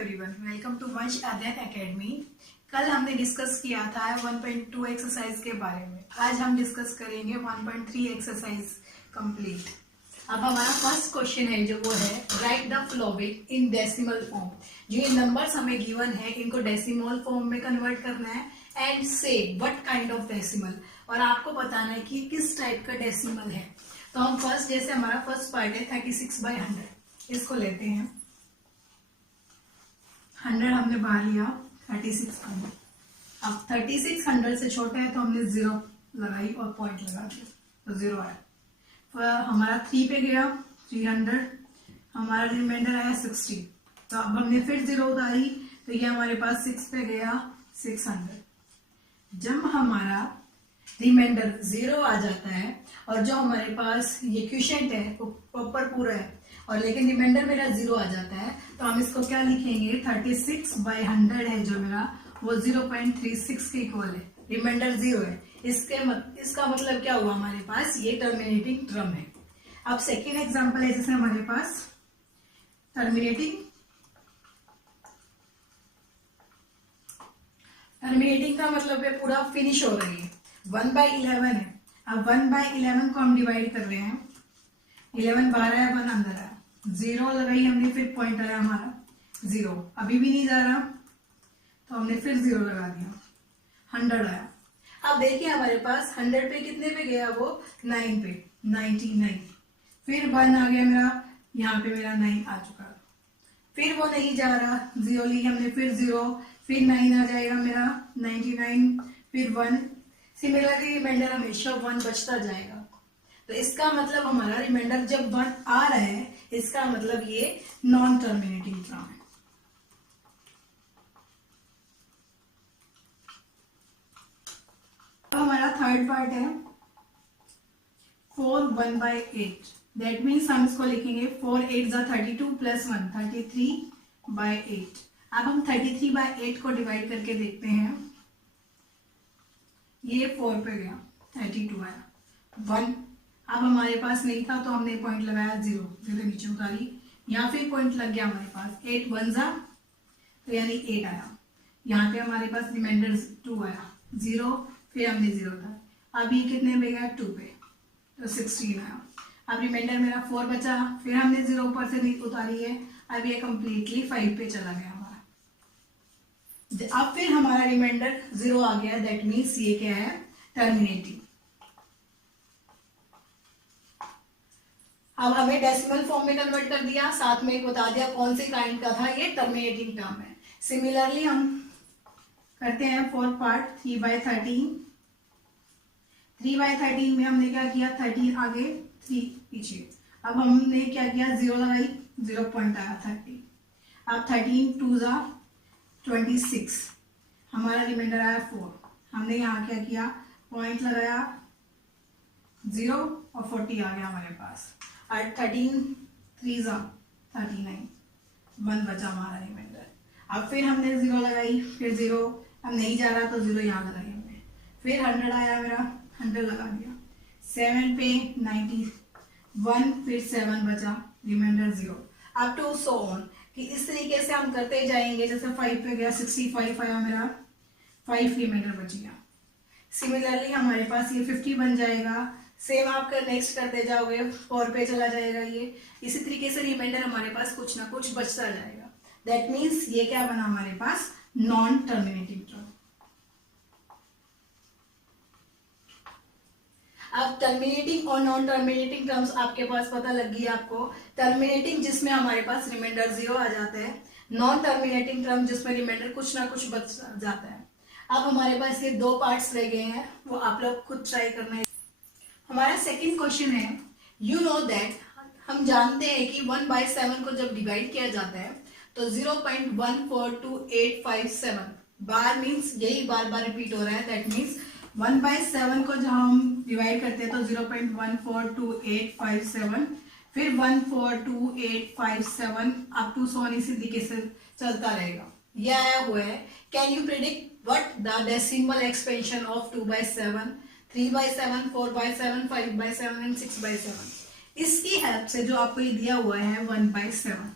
Everyone, welcome to वंश अध्ययन academy. कल हमने डिस्कस किया था 1.2 एक्सरसाइज के बारे में। आज हम डिस्कस करेंगे 1.3 एक्सरसाइज कंप्लीट। अब हमारा फर्स्ट क्वेश्चन है जो वो है right the following in decimal form. जो ये नंबर्स हमें गिवन है इनको डेसिमल फॉर्म में कन्वर्ट करना है एंड से व्हाट काइंड ऑफ डेसिमल, और आपको बताना है कि किस टाइप का डेसिमल है। तो हम फर्स्ट, जैसे हमारा फर्स्ट पार्ट है 36/100, इसको लेते हैं। 100 हमने बाहर लिया, 3600। अब 3600 से छोटा है तो हमने 0 लगाई और पॉइंट लगा दिया तो 0 आया। फिर हमारा 3 पे गया 300, हमारा रिमाइंडर आया 60। तो अब हमने फिर 0 उतारी तो ये हमारे पास 6 पे गया 600। जब हमारा रिमाइंडर 0 आ जाता है और जो हमारे पास ये क्वोशिएंट है वो प्रॉपर पूरा है और लेकिन रिमाइंडर मेरा 0 आ जाता है तो हम इसको क्या लिखेंगे, 36/100 है जो मेरा वो 0.36 के इक्वल है। रिमाइंडर 0 है, इसका मतलब क्या हुआ, हमारे पास ये टर्मिनेटिंग टर्म है। अब सेकेंड एग्जांपल है जैसे हमारे पास टर्मिनेटिंग का मतलब है पूरा फिनिश हो रही है। 1/11 है। अब 1/11 को हम डिवाइड कर रहे हैं, 11 बाहर आया 1 अंदर आया, 0 लगाई हमने, फिर पॉइंट आया हमारा 0, अभी भी नहीं जा रहा तो हमने फिर 0 लगा दिया, 100 आया। अब देखिए हमारे पास 100 पे कितने पे गया, वो 9 पे, 99। फिर 1 आ गया मेरा, यहाँ पे मेरा 9 आ चुका, फिर वो नहीं जा रहा, 0 ली हमने, फिर 0, फिर 9 आ जाएगा मेरा 99, फिर 1। सिमिलरली रिमाइंडर हमेशा 1 बचता जाएगा। तो इसका मतलब हमारा रिमाइंडर जब 1 आ रहा है इसका मतलब ये नॉन टर्मिनेटिंग टर्म है। अब हमारा थर्ड पार्ट है 4 1/8। दैट मीन्स हम इसको लिखेंगे 4 8 32 प्लस 1 33/8। अब हम 33/8 को डिवाइड करके देखते हैं। ये 4 पे गया, 32 आया, 1 अब हमारे पास नहीं था तो हमने पॉइंट लगाया 0, 0 नीचे उतारी, यहाँ फिर पॉइंट लग गया हमारे पास, 8 1 तो यानी 8 आया। यहाँ पे हमारे पास रिमाइंडर 2 आया, 0, फिर हमने 0 था, अब ये कितने पे गया 2 पे तो 16 आया। अब रिमाइंडर मेरा 4 बचा, फिर हमने 0 ऊपर से नहीं उतारी है, अब ये कंप्लीटली 5 पे चला गया हमारा। अब फिर हमारा रिमाइंडर 0 आ गया, दैट मीन्स ये क्या है, टर्मिनेटिंग। अब हमें डेसिमल फॉर्म में कन्वर्ट कर दिया, साथ में एक बता दिया कौन से काइंड का था, ये टर्मिनेटिंग टर्म है। सिमिलरली हम करते हैं फोर्थ पार्ट 3/13। 3/13 में हमने क्या किया, 13 आगे 3 पीछे। अब हमने क्या किया, 0 लगाई, 0 पॉइंट आया 30। अब 13 2 26, हमारा रिमाइंडर आया 4। हमने यहाँ क्या किया, पॉइंट लगाया 0 और 40 आ गया हमारे पास। और 13 3 39, 1 बचा हमारा रिमाइंडर। अब फिर हमने 0 लगाई, फिर 0, अब नहीं जा रहा तो 0 यहाँ लगाई हमने, फिर 100 आया मेरा, 100 लगा दिया, 7 पे 91, फिर 7 बचा, remainder 0, up to so on. कि इस तरीके से हम करते जाएंगे। जैसे 5 पे गया 65 आया मेरा, 5 रिमाइंडर बच गया। सिमिलरली हमारे पास ये 50 बन जाएगा। सेम आप नेक्स्ट करते जाओगे, 4 पे चला जाएगा ये। इसी तरीके से रिमाइंडर हमारे पास कुछ ना कुछ बचता जाएगा। दैट मीन्स ये क्या बना हमारे पास, नॉन टर्मिनेटिंग टर्म। अब टर्मिनेटिंग और नॉन टर्मिनेटिंग टर्म्स आपके पास पता लग गई आपको। टर्मिनेटिंग जिसमें हमारे पास रिमाइंडर 0 आ जाता है, नॉन टर्मिनेटिंग टर्म जिसमें रिमाइंडर कुछ ना कुछ बच जाता है। अब हमारे पास ये 2 पार्ट्स रह गए हैं, वो आप लोग खुद ट्राई करना है। हमारा सेकंड क्वेश्चन है, यू नो दैट, हम जानते हैं कि 1/7 को जब डिवाइड किया जाता है तो 0.142857 बार मीन्स यही बार बार रिपीट हो रहा है। दैट मीन्स 1/7 को जब हम डिवाइड करते हैं तो 0.142857, फिर 142,857 अप टू सो इसी तरीके से चलता रहेगा। यह आया हुआ है, can you predict what the decimal expansion of 2/7, 3/7, 4/7, 5/7 and 6/7। इसकी हेल्प से जो आपको ये दिया हुआ है 1/7,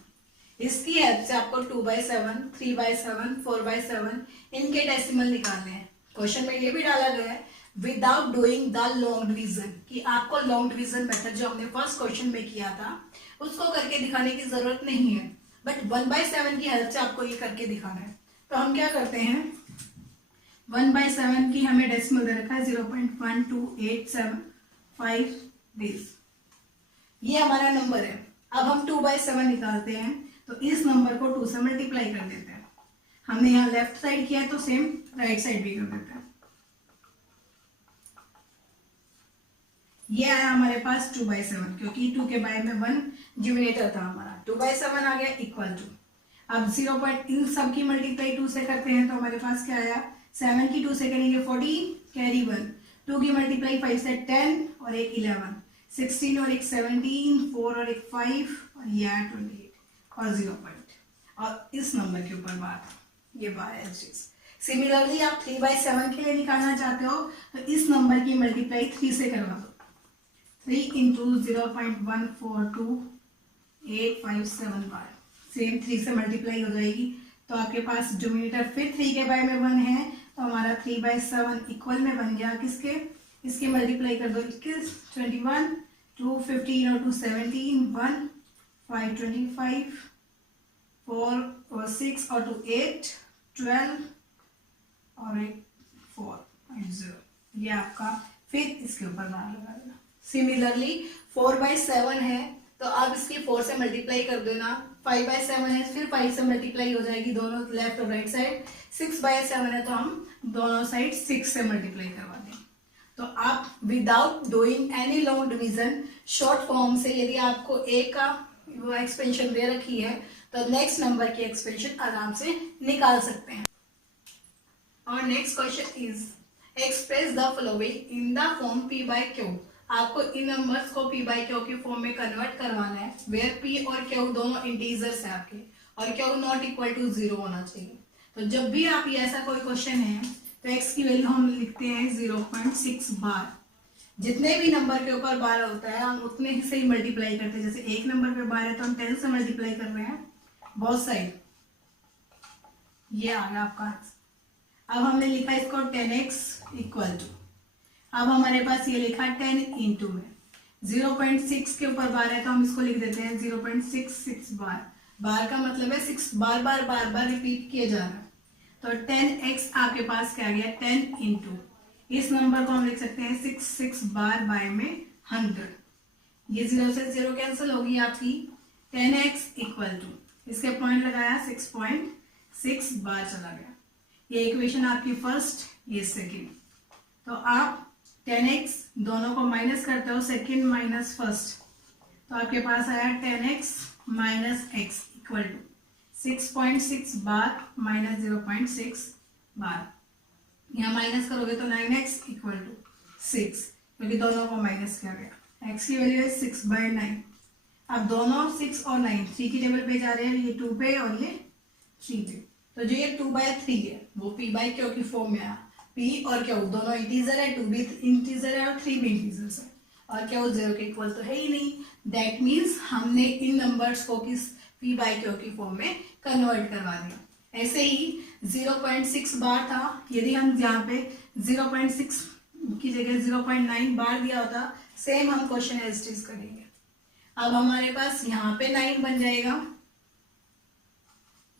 इसकी हेल्प से आपको 2/7, 3/7, 4/7 इनके डेसिमल निकालने हैं। क्वेश्चन में ये भी डाला गया है without doing the long division, कि आपको लॉन्ग डिवीजन मेथड जो हमने फर्स्ट क्वेश्चन में किया था उसको करके दिखाने की जरूरत नहीं है, बट 1/7 की हेल्प से आपको ये करके दिखाना है। तो हम क्या करते हैं, 1/7 की हमें डेसिमल दे रखा है 0.12875 डेज, ये हमारा नंबर है। अब हम 2/7 निकालते हैं, तो इस नंबर को 2 से मल्टीप्लाई कर देते हैं। हमने यहाँ लेफ्ट साइड किया है तो सेम राइट साइड भी कर देते हैं। ये आया हमारे पास 2/7, क्योंकि 2 के बाय में 1 डिनोमिनेटर था हमारा, 2/7 आ गया इक्वल टू, अब 0. इन सब की मल्टीप्लाई 2 से करते हैं तो हमारे पास क्या आया, 7 की 2 से करेंगे 14, कैरी 1, 2 की मल्टीप्लाई 5 से 10 और एक 11, 16 और एक 17, 4 और एक 5 और ये 28 और 0 पॉइंट, और इस नंबर के ऊपर बार, ये बार है चीज। सिमिलरली आप 3/7 के लिए निकालना चाहते हो तो इस नंबर की मल्टीप्लाई 3 से करवा दो, 3 इंटू 0.14285 बार, सेम 3 से मल्टीप्लाई हो जाएगी। तो आपके पास डिनोमिनेटर फिर 3 के बाय में 1 है, तो हमारा 3/7 इक्वल में बन गया किसके, इसकी मल्टीप्लाई कर दो 21, 21, 2 15 और 2 17, 1 5 25, 4 और 6 और 2 8, 12 और एक 4.0, ये आपका फिर इसके ऊपर बार लगा देना। सिमिलरली 4/7 है तो आप इसकी 4 से मल्टीप्लाई कर देना, 5/7 है फिर 5 से मल्टीप्लाई हो जाएगी दोनों लेफ्ट और राइट साइड, 6/7 है तो हम दोनों साइड 6 से मल्टीप्लाई करवा दें। तो आप without doing any long division short form से यदि आपको ए का वो एक्सपेंशन दे रखी है तो नेक्स्ट नंबर की एक्सपेंशन आराम से निकाल सकते हैं। और next question is express the following in the form p/q। आपको इन नंबर्स को p/q की फॉर्म में कन्वर्ट करवाना है, वेयर p और q दोनों इंटीजर्स है आपके, और q नॉट इक्वल टू 0 होना चाहिए। तो जब भी आप ये ऐसा कोई क्वेश्चन है तो x की वैल्यू हम लिखते हैं 0.6 बार। जितने भी नंबर के ऊपर बार होता है हम उतने ही से ही मल्टीप्लाई करते हैं। जैसे एक नंबर पे बार है तो हम 10 से मल्टीप्लाई कर रहे हैं बोथ साइड, ये आ गया आपका। अब हमने लिखा इसको 10x इक्वल टू, अब हमारे पास ये लिखा 10 इंटू में 0.6 के ऊपर बार है तो हम इसको लिख देते हैं 0.66 बार। बार का मतलब है 6 बार बार बार बार रिपीट किए जा रहा है। तो 10x आपके पास क्या गया 10 इंटू, इस नंबर को हम लिख सकते हैं 6 बार बाय में 100, ये 0 से 0 कैंसिल होगी आपकी। 10x इक्वल टू, इसके पॉइंट लगाया 6.6 बार चला गया। ये इक्वेशन आपकी फर्स्ट, ये सेकंड। तो आप 10x दोनों को माइनस करते हो, सेकंड माइनस फर्स्ट, तो आपके पास आया 10x minus x equal to 6.6 bar minus 0.6 bar. यहाँ माइनस करोगे तो 9x इक्वल टू 6, क्योंकि दोनों को माइनस किया गया। x की वैल्यू है 6/9। अब दोनों 6 और 9 3 की टेबल पे जा रहे हैं, ये 2 पे और ये 3 पे। तो जो ये 2/3 है वो p/q की फॉर्म में आया। p और q दोनों इंटीजर है, 2 भी इंटीजर है और 3 भी इंटीजर है, और q 0 के इक्वल तो है ही नहीं। दैट मीन्स हमने इन नंबर्स को किस p/q की फॉर्म में कन्वर्ट करवा दिया। ऐसे ही 0.6 बार था, यदि हम यहाँ पे 0.6 की जगह 0.9 बार दिया होता, सेम हम क्वेश्चन एज इट इज करेंगे। अब हमारे पास यहाँ पे 9 बन जाएगा,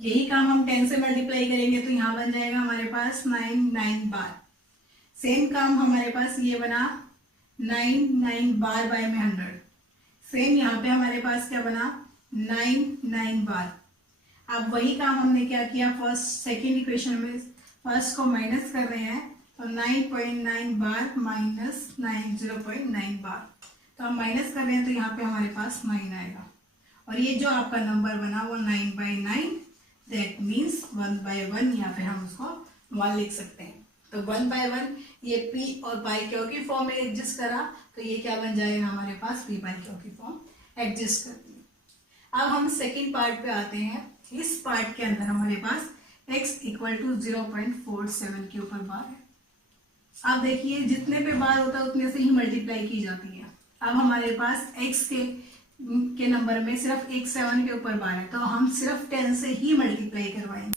यही काम हम 10 से मल्टीप्लाई करेंगे तो यहाँ बन जाएगा हमारे पास 9 बार। सेम काम हमारे पास ये बना 9 बार बाय में 100। सेम यहाँ पे हमारे पास क्या बना 9 बार। अब वही काम हमने क्या किया फर्स्ट सेकेंड इक्वेशन में, फर्स्ट को माइनस कर रहे हैं तो 9.9 बार माइनस 0.9 बार, तो हम माइनस कर रहे हैं तो यहाँ पे हमारे पास 9 आएगा, और ये जो आपका नंबर बना वो 9/9, दैट मीन्स 1/1, या फिर हम उसको 1 लिख सकते हैं। तो 1/1 ये p और /q की फॉर्म में एडजस्ट करा तो ये क्या बन जाएगा हमारे पास p/q की फॉर्म एडजस्ट कर दी। अब हम सेकेंड पार्ट पे आते हैं। इस पार्ट के अंदर हमारे पास x इक्वल टू 0.47 के ऊपर बार है। अब देखिए जितने पे बार होता है उतने से ही मल्टीप्लाई की जाती है। अब हमारे पास x के के नंबर में सिर्फ एक 7 के ऊपर बार है, तो हम सिर्फ 10 से ही मल्टीप्लाई करवाएंगे।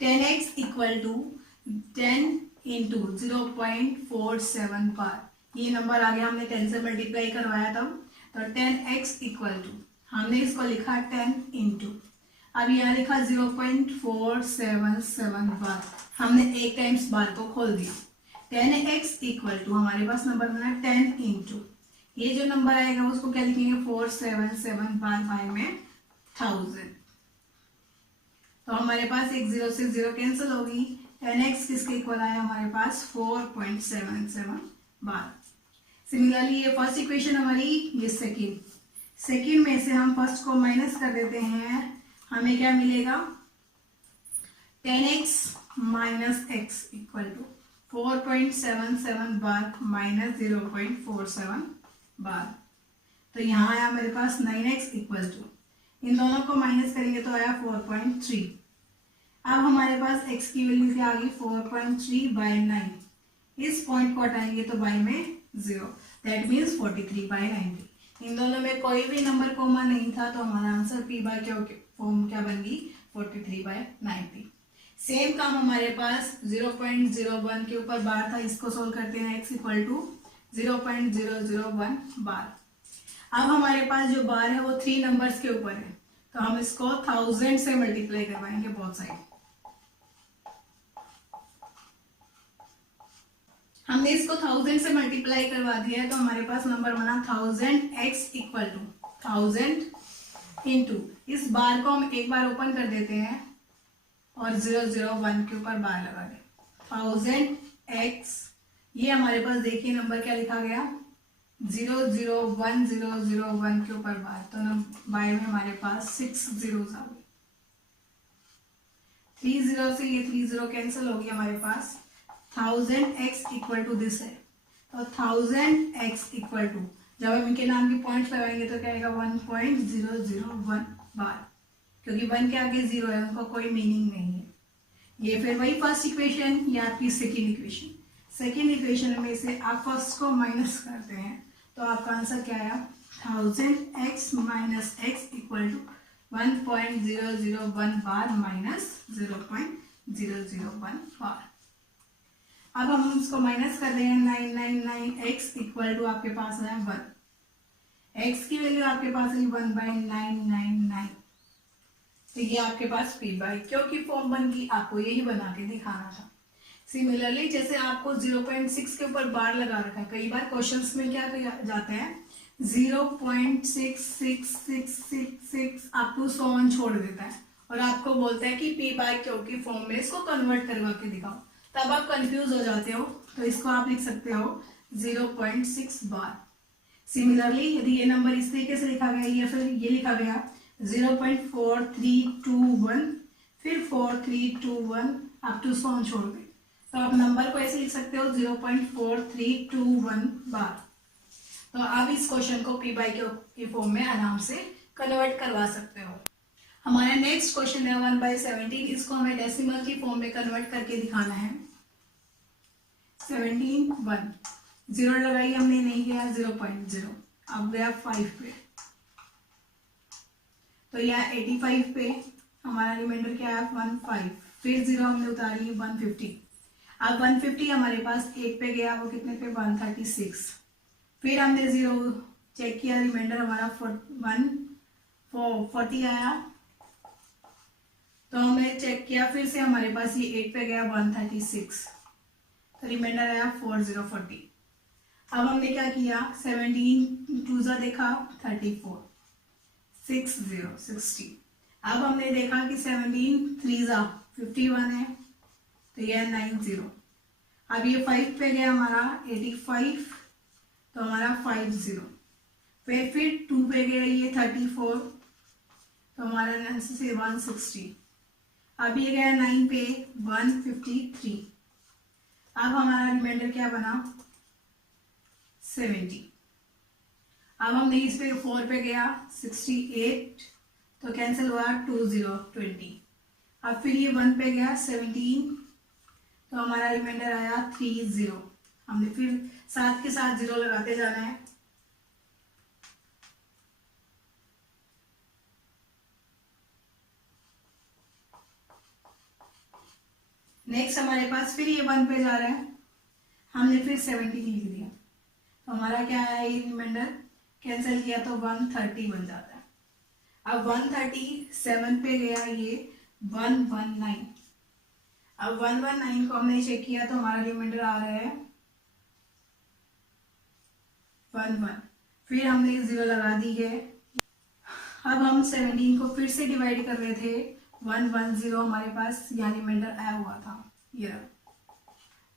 10x इक्वल टू 10 इंटू 0.47 बार, ये नंबर आ गया, हमने 10 से मल्टीप्लाई करवाया तब, तो 10x इक्वल टू हमने इसको लिखा 10 इंटू, अब यहाँ लिखा 0.477 बार, हमने एक टाइम्स बार को खोल दिया। 10x इक्वल टू हमारे पास नंबर बना 10 इंटू, ये जो नंबर आएगा उसको क्या लिखेंगे 477 बार बाय में 1000, तो हमारे पास एक 0 से 0 कैंसिल होगी। 10x किसके इक्वल आया हमारे पास 4.77 बार। सिमिलरली ये फर्स्ट इक्वेशन हमारी, ये सेकेंड में से हम फर्स्ट को माइनस कर देते हैं, हमें क्या मिलेगा 10x minus x equal to 4.77 bar minus 0.47 bar, तो यहाँ आया हमारे पास 9x इक्वल टू, इन दोनों को माइनस करेंगे तो आया 4.3। अब हमारे पास x की वैल्यू क्या आ गई 4.3 बाय 9, इस पॉइंट को हटाएंगे तो बाय में 0, दैट मीन्स 43 बाय 90। इन दोनों में कोई भी नंबर कॉमन नहीं था, तो हमारा answer p by Q form क्या बन गई 43 बाय 90। सेम काम हमारे पास 0.01 के ऊपर बार था, इसको सोल्व करते हैं x इक्वल टू 0.001 बार। अब हमारे पास जो बार है वो 3 नंबर्स के ऊपर है, तो हम इसको 1000 से मल्टीप्लाई करवाएंगे बोथ साइड। हमने इसको 1000 से मल्टीप्लाई करवा दिया है, तो हमारे पास नंबर बना 1000x इक्वल टू 1000 इंटू, इस बार को हम एक बार ओपन कर देते हैं और 001 के ऊपर बार लगा दें, 1000x, ये हमारे पास देखिए नंबर क्या लिखा गया 001 के ऊपर बार, तो बाय में हमारे पास 6 zeros आ गए, 3 0 से ये 3 0 कैंसिल हो गया, हमारे पास 1000x इक्वल टू दिस है, तो 1000x इक्वल टू जब हम इनके नाम की पॉइंट्स लगाएंगे तो क्या आएगा 1.001 बार, क्योंकि 1 के आगे 0 है, उनका कोई मीनिंग नहीं है। ये फिर वही फर्स्ट इक्वेशन, ये आपकी सेकेंड इक्वेशन। सेकेंड इक्वेशन में से आप फर्स्ट को माइनस करते हैं तो आपका आंसर क्या आया 1000x minus x equal to 1.001 bar minus 0.001 bar. अब हम इसको माइनस कर रहे हैं, 999x इक्वल टू आपके पास है 1, x की वैल्यू आपके पास है 1/999, तो ये आपके पास p बाई क्योंकि फॉर्म बन गई, आपको यही बना के दिखाना था। सिमिलरली जैसे आपको 0.6 के ऊपर बार लगा रखा है, कई बार क्वेश्चंस में क्या जाते हैं 0.6666 अप टू सो ऑन छोड़ देता है और आपको बोलता है कि p बाई क्यू की फॉर्म में इसको कन्वर्ट करवा के दिखाओ, तब आप कंफ्यूज हो जाते हो, तो इसको आप लिख सकते हो 0.6 बार। सिमिलरली यदि ये नंबर इस तरीके से लिखा गया या फिर ये लिखा गया 0.4321 फिर 4321 अप टू सो ऑन छोड़ दे, तो आप नंबर को ऐसे लिख सकते हो 0.4321 बार। तो आप इस क्वेश्चन को p बाई क्यू की फॉर्म में आराम से कन्वर्ट करवा सकते हो। हमारा नेक्स्ट क्वेश्चन है 1/17, इसको हमें डेसिमल की फॉर्म में कन्वर्ट करके दिखाना है। 17 0 लगाई हमने, नहीं गया 0.0, अब गया 5 पे, तो यह 85 पे हमारा रिमाइंडर क्या है 15, फिर 0 हमने उतारी 150, अब 150 हमारे पास 8 पे गया, वो कितने पे 136, फिर हमने 0 चेक किया, रिमाइंडर हमारा 40 आया, तो हमने चेक किया फिर से हमारे पास ये 8 पे गया 136, तो रिमाइंडर आया 4040। अब हमने क्या किया 17 2 देखा 34, 60, अब हमने देखा कि 17 3 51 है, तो यह 90, अब ये 5 पे गया हमारा 85, तो हमारा 50, फिर 2 पे गया ये 34, तो हमारा आंसर से 160, अब ये गया 9 पे 153, अब हमारा रिमाइंडर क्या बना 70, अब हमने इस पे 4 पे गया 68, तो कैंसिल हुआ 20, अब फिर ये 1 पे गया 17, तो हमारा रिमाइंडर आया 30, हमने फिर साथ के साथ 0 लगाते जाना है। नेक्स्ट हमारे पास फिर ये 1 पे जा रहा है, हमने फिर 17 लिख दिया, तो हमारा क्या है, ये रिमाइंडर कैंसिल किया तो 130 बन जाता है। अब 137 पे गया ये 119, अब 119 को हमने चेक किया तो हमारा रिमाइंडर आ रहा है 11, फिर हमने 0 लगा दी है। अब हम 17 को फिर से डिवाइड कर रहे थे, 110 हमारे पास यहाँ रिमाइंडर आया हुआ था ये,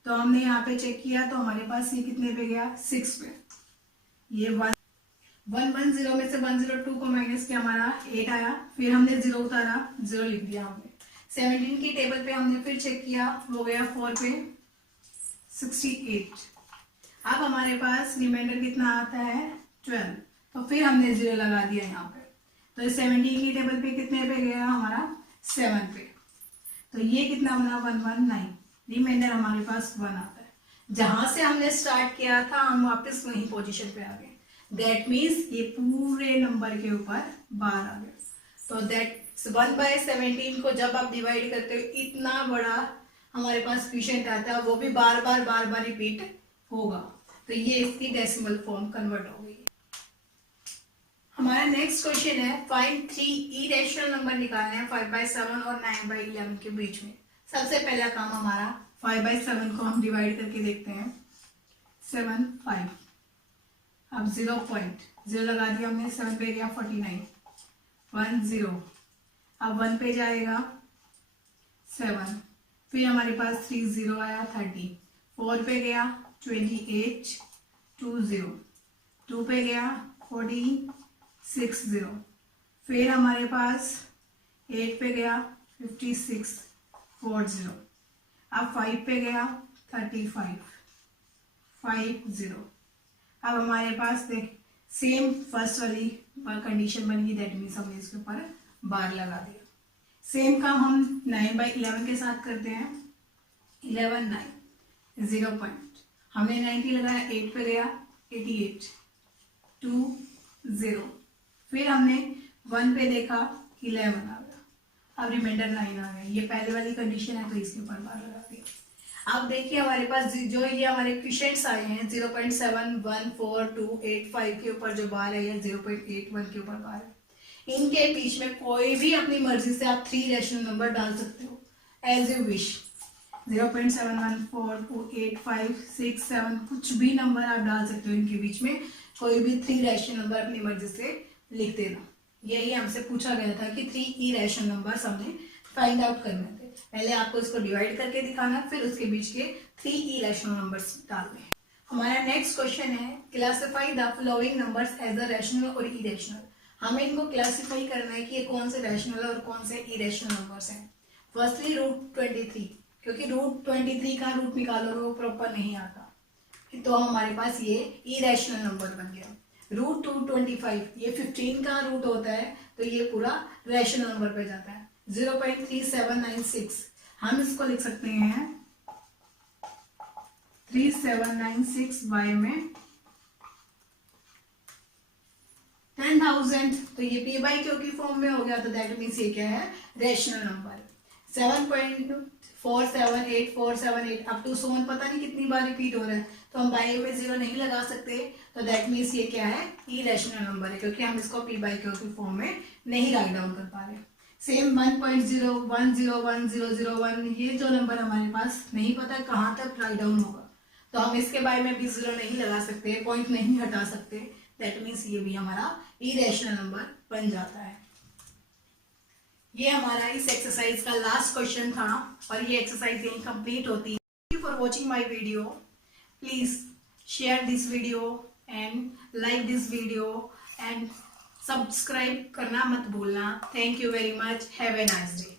तो हमने यहाँ पे चेक किया तो हमारे पास ये कितने पे गया, 6 पे। ये 110 में से 102 को माइनस किया, हमारा 8 आया, फिर हमने 0 उतारा, 0 लिख दिया हमने। 17 की टेबल पे हमने फिर चेक किया, वो गया 4 पे 68। अब हमारे पास रिमाइंडर कितना आता है 12, तो फिर हमने 0 लगा दिया यहाँ पे, तो 17 की टेबल पे कितने पे गया हमारा 7 पे, तो ये कितना बना 119, रिमाइंडर हमारे पास 1 आता है। जहां से हमने स्टार्ट किया था हम वापस वही पोजीशन पे आ गए, दैट मीन्स ये पूरे नंबर के ऊपर बार आ गया। तो दैट 1/17 को जब आप डिवाइड करते हो इतना बड़ा हमारे पास क्वेश्चन आता है, वो भी बार बार रिपीट होगा, तो ये इसकी डेसिमल फॉर्म कन्वर्ट हो गई। हमारा नेक्स्ट क्वेश्चन है, फाइंड 3 इरेशनल नंबर निकालने हैं 5/7 और 9/11 के बीच में। सबसे पहला काम हमारा 5/7 को हम डिवाइड करके देखते हैं, 7 5, अब 0 लगा दिया हमने, 7 पे गया 49, 1 0, अब 1 पे जाएगा 7, फिर हमारे पास 3 0 आया 30, 4 पे गया 28 2 0, 2 पे गया 14 6 0, फिर हमारे पास 8 पे गया 56 4 0, अब 5 पे गया 35 5 0। अब हमारे पास देख सेम फर्स्ट वाली कंडीशन बन गई, दैट मीन्स हमने इसके ऊपर बार लगा दिया। सेम काम हम 9/11 के साथ करते हैं, 11 9 0 पॉइंट, हमने 90 लगाया, 8 पे गया 88 2 0, फिर हमने 1 पे देखा 11 आ गया, अब रिमाइंडर 9 आ गया, ये पहले वाली कंडीशन है तो इसके ऊपर बार लगा दिया। अब देखिए हमारे पास जो ये हमारे क्वेश्चंस आए हैं 0.7 1 4 2 8 5 के ऊपर जो बार है या 0.81 के ऊपर बार है, इनके बीच में कोई भी अपनी मर्जी से आप 3 रैशनल नंबर डाल सकते हो एज यू विश। 0.7 1 4 2 8 5 6 7 कुछ भी नंबर आप डाल सकते हो, इनके बीच में कोई भी 3 रैशनल नंबर अपनी मर्जी से लिख देना। यही हमसे पूछा गया था कि 3 इरेशनल नंबर्स हमने फाइंड आउट करने थे, पहले आपको इसको डिवाइड करके दिखाना, फिर उसके बीच के 3 इरेशनल नंबर्स डालने हैं। हमारा नेक्स्ट क्वेश्चन है, classify the following numbers as a rational और इरेशनल। हमें इनको क्लासिफाई करना है कि ये कौन से रैशनल और कौन से इरेशनल नंबर्स हैं। फर्स्टली √23, क्योंकि √23 का रूट निकालोगे वो प्रॉपर नहीं आता, तो हमारे पास ये इरेशनल नंबर बन गया। √225 ये 15 का रूट होता है, तो ये पूरा रैशनल नंबर पे जाता है। 0.3796 हम इसको लिख सकते हैं 3796 बाय में 10,000, तो ये पी बाई क्यू की फॉर्म में हो गया, तो दैट मीन्स ये क्या है, रैशनल नंबर। 7.478 अप टू सोन पता नहीं कितनी बार रिपीट हो रहा है, तो हम बाई में 0 नहीं लगा सकते, तो दैट मीन्स ये क्या है, इरेशनल नंबर है, क्योंकि हम इसको पी बाई क्यू की फॉर्म में नहीं राइट डाउन कर पा रहे। सेम 1.0101001, ये जो नंबर हमारे पास नहीं पता कहाँ तक राइट डाउन होगा, तो हम इसके बारे में भी 0 नहीं लगा सकते, पॉइंट नहीं हटा सकते, दैट मीन्स ये भी हमारा इरेशनल नंबर बन जाता है। ये हमारा इस एक्सरसाइज का लास्ट क्वेश्चन था और ये एक्सरसाइज यहीं कंप्लीट होती है। Thank you for watching my video, please share this video and like this video and subscribe करना मत भूलना। Thank you very much, have a nice day.